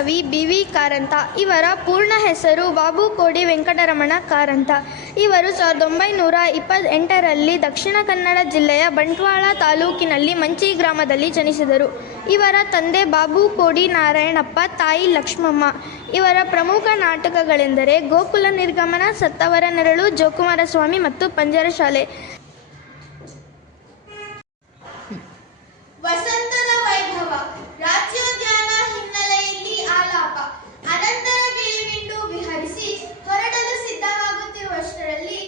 ಕವಿ ಬಿ.ವಿ. ಕಾರಂತ. ಇವರ ಪೂರ್ಣ ಹೆಸರು ಬಾಬು ಕೋಡಿ ವೆಂಕಟರಮಣ ಕಾರಂತ. ಇವರು 1928ರಲ್ಲಿ ದಕ್ಷಿಣ ಕನ್ನಡ ಜಿಲ್ಲೆಯ ಬಂಟ್ವಾಳ ತಾಲೂಕಿನಲ್ಲಿ ಮಂಚಿ ಗ್ರಾಮದಲ್ಲಿ ಜನಿಸಿದರು. ಇವರ ತಂದೆ ಬಾಬು ಕೋಡಿ ನಾರಾಯಣಪ್ಪ, ತಾಯಿ ಲಕ್ಷ್ಮಮ್ಮ. ಇವರ ಪ್ರಮುಖ ನಾಟಕಗಳೆಂದರೆ ಗೋಕುಲ ನಿರ್ಗಮನ, ಸತ್ತವರ ನೆರಳು, ಜೋಕುಮಾರಸ್ವಾಮಿ ಮತ್ತು ಪಂಜರಶಾಲೆ. ವಸಂತದ ವೈಭವ, ರಾಜ್ಯೋದ್ಯಾನ ಹಿನ್ನೆಲೆಯಲ್ಲಿ ಆಲಾಪ. ಅನಂತರ ಗಿಳಿಮಿಂಡು ವಿಹರಿಸಿ ಹೊರಡಲು ಸಿದ್ಧವಾಗುತ್ತಿರುವಷ್ಟರಲ್ಲಿ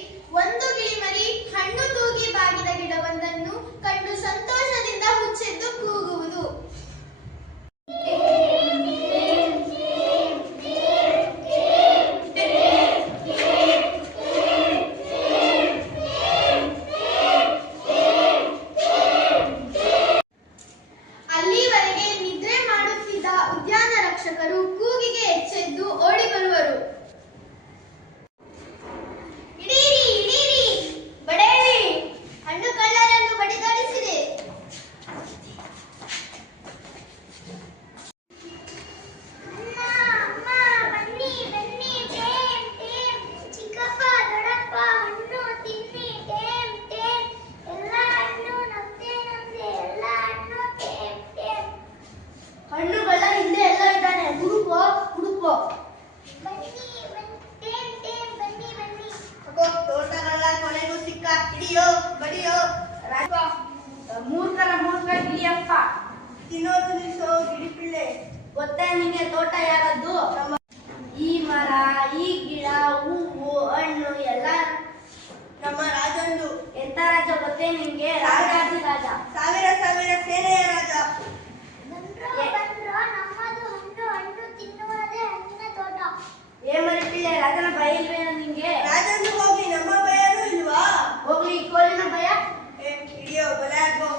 ಒಂದು ಗಿಳಿಮರಿ ಹಣ್ಣು ತೂಗಿ ಬಾಗಿದ ಗಿಡವೊಂದನ್ನು ಕಂಡು ಸಂತೋಷದಿಂದ ಹುಚ್ಚೆದ್ದು ಕೂಗುವುದು. ಅಲ್ಲಿವರೆಗೆ ನಿದ್ರೆ ಮಾಡುತ್ತಿದ್ದ ಉದ್ಯಾನ ರಕ್ಷಕರು ಕೂಗಿಗೆ ಎಚ್ಚೆದ್ದು ಓಡಿ ಬರುವರು. ಹಿಡೀರಿ ಹಿಡೀರಿ, ಬಡೆಯಿರಿ, ಹಣ್ಣು ಕಳ್ಳರನ್ನು ಬಡಿದಾಡಿಸಿದೆ. ಅಮ್ಮ ಬನ್ನಿ ಬನ್ನಿ, ಟೇಮ್ ಟೇಮ್, ಚಿಕ್ಕಪ್ಪ ದೊಡ್ಡಪ್ಪ ಹಣ್ಣು ತಿನ್ನಿ, ಟೇಮ್ ಟೇಮ್, ಎಲ್ಲ ಹಣ್ಣು ನಮ್ದೇ ನಮ್ದೇ, ಎಲ್ಲ ಹಣ್ಣು ಟೇಮ್ ಟೇಮ್. ಹಣ್ಣುಗಳ ಹಿಂದೆ ಎಲ್ಲ ಇದ್ದಾನೆ, ಹುಡುಕೋ ಹುಡುಕೋ. ಬನ್ನಿ ಟೇಮ್ ಟೇಮ್, ಬನ್ನಿ ಬನ್ನಿ. ತೋಟಗಳ ಕೊನೆಗೂ ಸಿಕ್ಕ, ಹಿಡಿಯೋ ಬಡಿಯೋ. ಮೂರ್ಖ ಗಿಳಿಯಪ್ಪ, ತಿನ್ನೋದು ನಿಲ್ಸೋ ಗಿಳಿಪಿಳ್ಳೆ. ಗೊತ್ತೇ ನಿಂಗೆ ತೋಟ ಯಾರದ್ದು? ಈ ಮರ, ಈ ಗಿಡ, ಹೂವು, ಹಣ್ಣು ಎಲ್ಲ ನಮ್ಮ ರಾಜಂದು. ಎಂತ ರಾಜ ಗೊತ್ತೇ ನಿಂಗೆ? ರಾಜಾಧಿರಾಜ, ಸಾವಿರ ಸೇನೆಯ ರಾಜ. ನಮ್ಮದು ಹಣ್ಣು, ಹಣ್ಣು ತಿನ್ನುವುದೇ ಹಣ್ಣಿನ ತೋಟ. ಮರಿ ಪಿಳ್ಳೆ, ರಾಜನ ಭಯ ಇಲ್ವೇನೋ ನಿಂಗೆ? ರಾಜಂದು ಹೋಗಿ ನಮ್ಮ ಭಯನೂ ಇಲ್ವಾ? ಹೋಗ್ಲಿ, ಕೋಲಿನ ಭಯ. ಹಿಡಿಯೋ ಬಲೆ ಹಾಕೋ.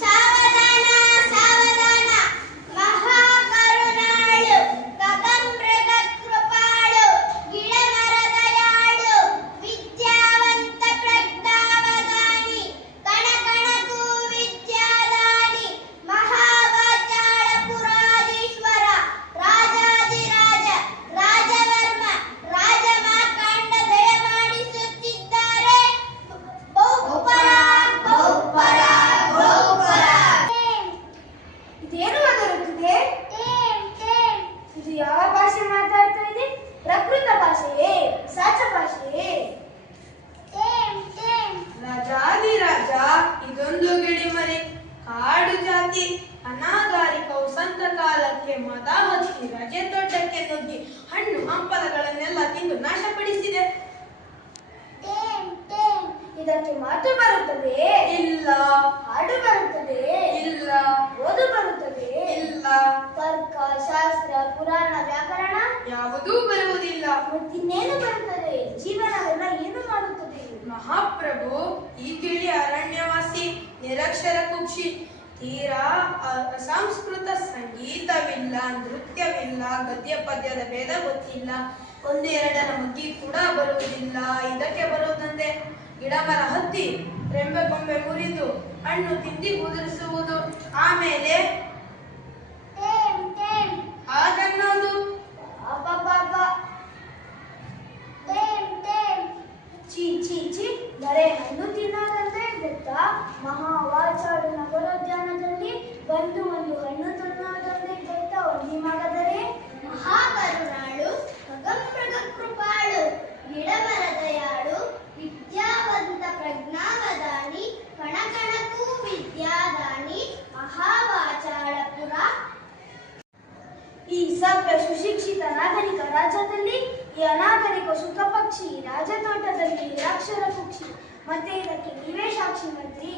ಸಾವಧಾನ ಸಾವಧಾನ, ಮಹಾಕರುಣಾಳು, ಗಗನಮೃಗ ಕೃಪಾಳು, ಗಿಡಮರದಯಾಳು, ವಿದ್ಯಾವಂತ ಪ್ರಜ್ಞಾವಧಾನಿ, ಕಣಕಣಗೂ ವಿದ್ಯಾದಾನಿ, ಮಹಾವಾಚಾಳ ಪುರಾಧೀಶ್ವರ, ರಾಜಾಧಿರಾಜ, ರಾಜವರ್ಮ, ರಾಜಮಾರ್ಕಾಂಡ ದಯಮಾಡಿಸುತ್ತಿದ್ದಾರೆ. ಇದೇನು ಮಾತಾಡುತ್ತಿದೆ? ಇದು ಯಾವ ಭಾಷೆ ಮಾತಾಡ್ತಾ ಇದೆ? ಪ್ರಕೃತ ಭಾಷೆಯೇ? ಸಾಚ ಭಾಷೆಯೇ? ರಾಜಾಧಿರಾಜ, ಇದೊಂದು ಗಿಳಿಮರಿ, ಕಾಡು ಜಾತಿ, ಅನಾಗಾರಿಕ ವಸಂತ ಕಾಲಕ್ಕೆ ಮದ ಹಚ್ಚಿ ರಜೆ ತೋಟಕ್ಕೆ ನುಗ್ಗಿ ಹಣ್ಣು ಹಂಪಲಗಳನ್ನೆಲ್ಲ ತಿಂದು ನಾಶಪಡಿಸಿದೆ. ಇದಕ್ಕೆ ಮಾತು ಬರುತ್ತದೆ? ಇಲ್ಲ. ಹಾಡು ಬರುತ್ತದೆ? ಇಲ್ಲ. ಓದು ಬರುತ್ತದೆ? ಇಲ್ಲ. ತರ್ಕ, ಶಾಸ್ತ್ರ, ಪುರಾಣ, ವ್ಯಾಕರಣ ಯಾವುದೂ ಬರುವುದಿಲ್ಲ. ಮತ್ತಿನ್ನೇನು ಬರುತ್ತದೆ? ಜೀವನವೆಲ್ಲ ಏನು ಮಾಡುತ್ತದೆ? ಮಹಾಪ್ರಭು, ಈ ಗಿಳಿ ಅರಣ್ಯವಾಸಿ, ನಿರಕ್ಷರ ಕುಕ್ಷಿ, ತೀರಾ ಅಸಂಸ್ಕೃತ, ಸಂಗೀತವಿಲ್ಲ, ನೃತ್ಯವಿಲ್ಲ, ಗದ್ಯ ಪದ್ಯದ ಭೇದ ಗೊತ್ತಿಲ್ಲ, ಒಂದೆರಡರ ಮಗ್ಗಿ ಕೂಡ ಬರುವುದಿಲ್ಲ. ಇದಕ್ಕೆ ಬರುವುದಂತೆ ಗಿಡ ಮರ ಹತ್ತಿ ರೆಂಬೆ ಕೊಂಬೆ ಮುರಿದು ಹಣ್ಣು ತಿಂದಿ ಉದುರಿಸುವುದು, ಆಮೇಲೆ ಹಾಗನ್ನೋದು. ಚೀ ಚೀ ಚೀ, ಬರೇ ಹಣ್ಣು ತಿನ್ನೋದಂದ್ರೆ ಗೊತ್ತಾ? ಮಹಾವಾಚಾಳು ನಗರೋದ್ಯಾನದಲ್ಲಿ ಬಂದು ಒಂದು ಹಣ್ಣು ತಿನ್ನೋದಂದ್ರೆ ಗೊತ್ತಾ? ಒಂದಿಮಾಗದರೆ ಮಹಾಕರುಣಾಳು, ಗಗನಮೃಗ ಕೃಪಾಳು, ಗಿಡಮರದಯಾಳು, ವಿದ್ಯಾವಂತ ಪ್ರಜ್ಞಾವಧಾನಿ, ಕಣಕಣಕ್ಕೂ ವಿದ್ಯಾದಾನಿ, ಮಹಾವಾಚಾಳ ಪುರ. ಈ ಸಭ್ಯ ಸುಶಿಕ್ಷಿತ ನಾಗರಿಕ ರಾಜ್ಯದಲ್ಲಿ ಈ ಅನಾಗರಿಕ ಸುಖ ಪಕ್ಷಿ, ರಾಜತೋಟದಲ್ಲಿ ನಿರಕ್ಷರ ಪಕ್ಷಿ. ಮತ್ತೆ ಇದಕ್ಕೆ ನೀವೇ ಸಾಕ್ಷಿ ಮಂತ್ರಿ.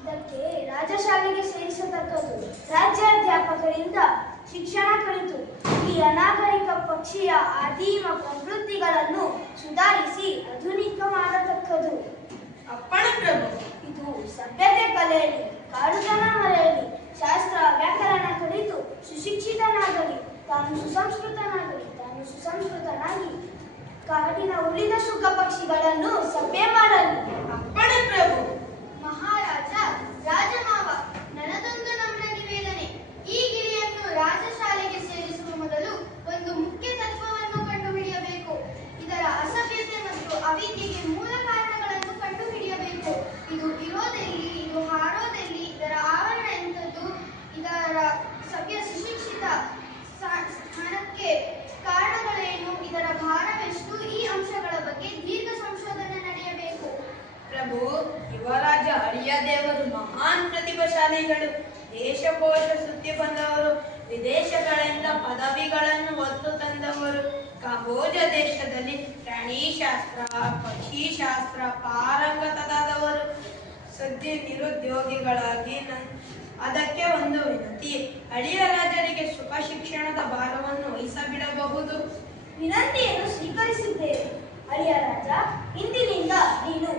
ಇದಕ್ಕೆ ರಾಜಶಾಲೆಗೆ ಸೇರಿಸತಕ್ಕದ್ದು. ರಾಜ್ಯಾಧ್ಯಾಪಕರಿಂದ ಶಿಕ್ಷಣ ಕಲಿತು ಈ ಅನಾಗರಿಕ ಪಕ್ಷಿಯ ಆದಿಮ ಪ್ರವೃತ್ತಿಗಳನ್ನು ಸುಧಾರಿಸಿ ಆಧುನಿಕ ಮಾಡತಕ್ಕದ್ದು. ಅಪ್ಪಣ ಪ್ರಭು, ಇದು ಸಭ್ಯತೆ ಕಲೆಯಲ್ಲಿ, ಕಾಡುತನ ಮರೆಯಲಿ, ಶಾಸ್ತ್ರ ವ್ಯಾಕರಣ ಕಲಿತು ಸುಶಿಕ್ಷಿತನಾಗಲಿ, ತಾನು ಸುಸಂಸ್ಕೃತನಾಗಿ ಕಾಡಿನ ಉಳಿದ ಶುಕ ಪಕ್ಷಿಗಳನ್ನು ಸಭ್ಯ ದೇವರು ಮಹಾನ್ ಪ್ರತಿಭಾಶಾಲಿಗಳು. ದೇಶಕೋಶ ಸುತ್ತಿ ಬಂದವರು, ವಿದೇಶಗಳಿಂದ ಪದವಿಗಳನ್ನು ಹೊತ್ತು ತಂದವರು. ಕಾಂಬೋಜ ದೇಶದಲ್ಲಿ ಪ್ರಾಣಿಶಾಸ್ತ್ರ, ಪಕ್ಷಿಶಾಸ್ತ್ರ ಪಾರಂಗತರಾದವರು. ಸದ್ಯ ನಿರುದ್ಯೋಗಿಗಳಾಗಿ ಅದಕ್ಕೆ ಒಂದು ವಿನಂತಿ. ಅಳಿಯ ರಾಜರಿಗೆ ಸುಖ ಶಿಕ್ಷಣದ ಭಾರವನ್ನು ವಹಿಸಬಿಡಬಹುದು. ವಿನಂತಿಯನ್ನು ಸ್ವೀಕರಿಸಿದ್ದೇವೆ. ಅಳಿಯ ರಾಜ, ಇಂದಿನಿಂದ ನೀನು